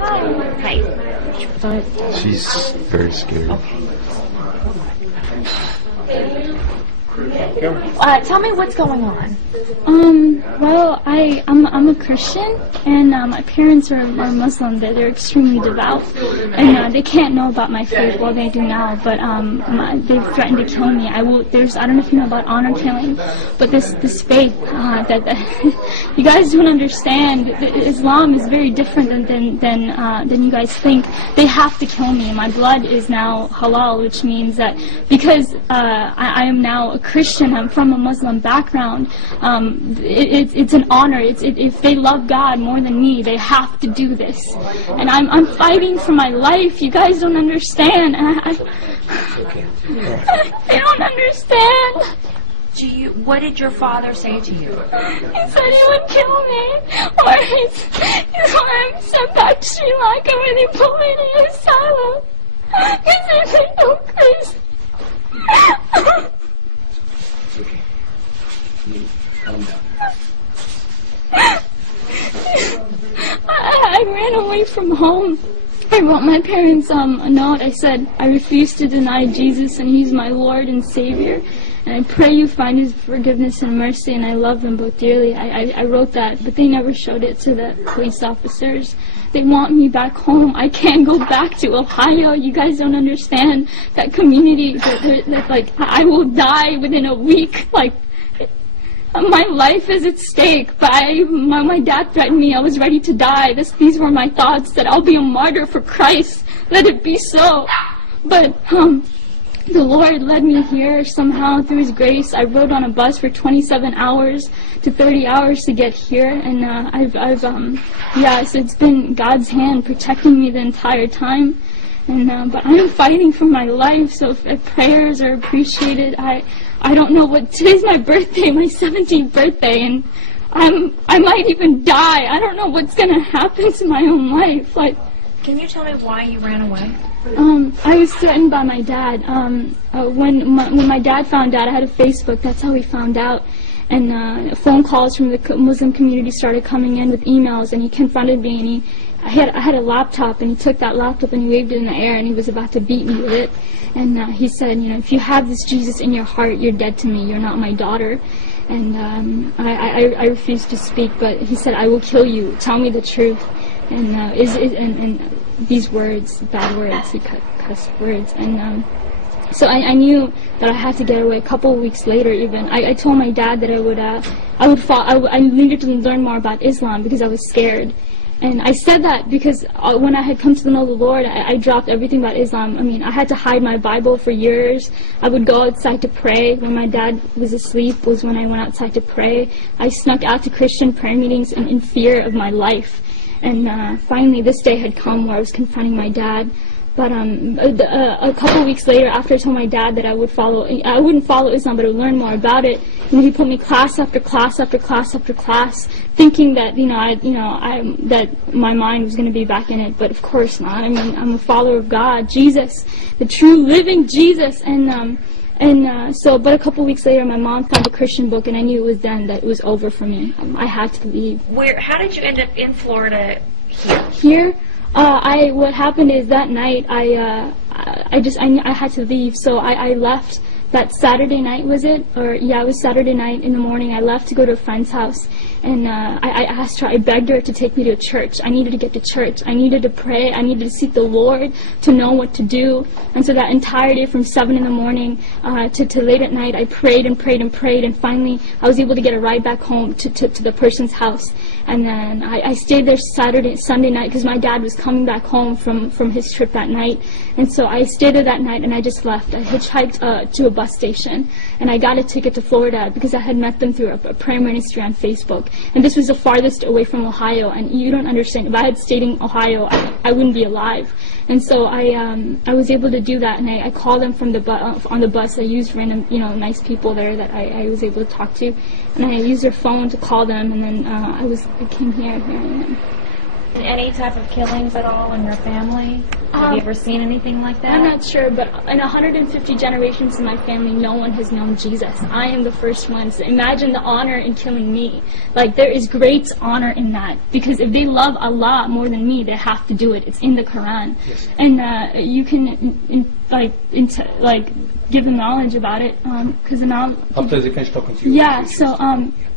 Hi. She's very scared. Tell me what's going on. Well, I'm a Christian, and my parents are Muslim. They're extremely devout, and they can't know about my faith. Well, they do now, but they've threatened to kill me. I don't know if you know about honor killing, but this faith that you guys don't understand. Islam is very different than you guys think. They have to kill me. My blood is now halal, which means that because I am now a Christian, I'm from a Muslim background, it's an honor. If they love God more than me, they have to do this. And I'm fighting for my life. You guys don't understand. They don't understand. What did your father say to you? He said he would kill me, or he's I'm sent back to Sri Lanka where they put me in an asylum. Because they think I'm crazy. It's okay. Calm down. I ran away from home. I wrote my parents a note. I said, I refuse to deny Jesus and He's my Lord and Savior. And I pray you find His forgiveness and mercy, and I love them both dearly. I wrote that, but they never showed it to the police officers. They want me back home. I can't go back to Ohio. You guys don't understand that community. Like, I will die within a week. Like, my life is at stake. But my dad threatened me. I was ready to die. These were my thoughts, that I'll be a martyr for Christ. Let it be so. But the Lord led me here somehow through His grace. I rode on a bus for 27 hours to 30 hours to get here, and so it's been God's hand protecting me the entire time. And but I'm fighting for my life, so if prayers are appreciated. I don't know today's my birthday, my 17th birthday, and I might even die. I don't know what's gonna happen to my own life. Like, can you tell me why you ran away? I was threatened by my dad. When my dad found out, I had a Facebook. That's how he found out. And phone calls from the Muslim community started coming in with emails, and he confronted me. And I had a laptop, and he took that laptop and he waved it in the air, and he was about to beat me with it. And he said, if you have this Jesus in your heart, you're dead to me. You're not my daughter. And I refused to speak, but he said, I will kill you. Tell me the truth. And these words, bad words, he cuss words, and so I knew that I had to get away. A couple of weeks later, even I told my dad that I needed to learn more about Islam because I was scared. And I said that because when I had come to know the Lord, I dropped everything about Islam. I mean, I had to hide my Bible for years. I would go outside to pray. When my dad was asleep was when I went outside to pray. I snuck out to Christian prayer meetings in fear of my life. And finally, this day had come where I was confronting my dad. But a couple weeks later, after I told my dad that I wouldn't follow Islam, but I would learn more about it, he put me class after class after class after class, thinking that that my mind was going to be back in it. But of course not. I mean, I'm a follower of God, Jesus, the true living Jesus, but a couple weeks later, my mom found a Christian book, and I knew it was then that it was over for me. I had to leave. How did you end up in Florida here? Here? What happened is that night, I had to leave, so I left. That Saturday night, was it? It was Saturday night in the morning. I left to go to a friend's house, and I asked her, I begged her to take me to a church. I needed to get to church. I needed to pray. I needed to seek the Lord to know what to do. And so that entire day from 7 in the morning to late at night, I prayed and prayed and prayed, and finally I was able to get a ride back home to the person's house. And then I stayed there Sunday night, because my dad was coming back home from his trip that night. And so I stayed there that night, and I just left. I hitchhiked to a bus station, and I got a ticket to Florida because I had met them through a prayer ministry on Facebook. And this was the farthest away from Ohio, and you don't understand. If I had stayed in Ohio, I wouldn't be alive. And so I was able to do that, and I called them from on the bus. I used random, nice people there that I was able to talk to, and I used their phone to call them, and then I came here. Any type of killings at all in your family? Have you ever seen anything like that? I'm not sure, but in 150 generations in my family, no one has known Jesus. I am the first one. So imagine the honor in killing me. Like, there is great honor in that. Because if they love Allah more than me, they have to do it. It's in the Quran. Yes. And you can, give them knowledge about it. Because now... After they finish talking to you. Yeah, so,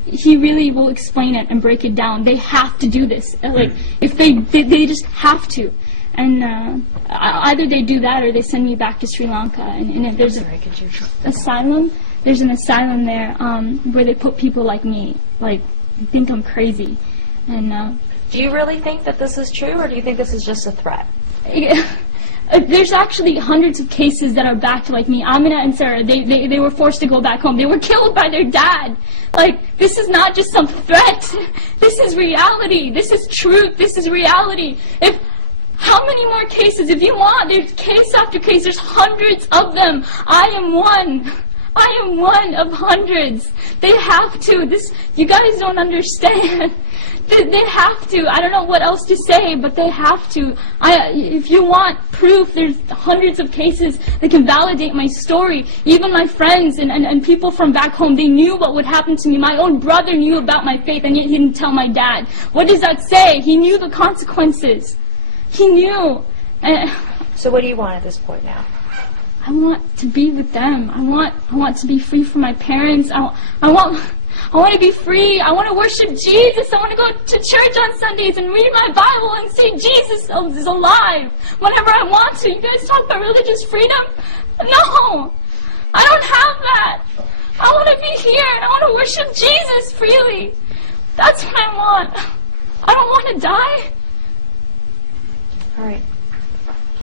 he really will explain it and break it down. They have to do this. Like, if they just have to. And either they do that or they send me back to Sri Lanka. And if there's an asylum, there's an asylum there where they put people like me. Like, think I'm crazy. And do you really think that this is true, or do you think this is just a threat? There's actually hundreds of cases that are back to like me. Amina and Sarah, they were forced to go back home. They were killed by their dad. Like, this is not just some threat. This is reality. This is truth. This is reality. How many more cases? If you want, there's case after case. There's hundreds of them. I am one. I am one of hundreds. They have to. You guys don't understand. They have to. I don't know what else to say, but they have to. If you want proof, there's hundreds of cases that can validate my story. Even my friends and people from back home, they knew what would happen to me. My own brother knew about my faith, and yet he didn't tell my dad. What does that say? He knew the consequences. He knew. So what do you want at this point now? I want to be with them. I want to be free from my parents. I want to be free. I want to worship Jesus. I want to go to church on Sundays and read my Bible and see Jesus is alive whenever I want to. You guys talk about religious freedom? No, I don't have that. I want to be here and I want to worship Jesus freely. That's what I want. I don't want to die. All right.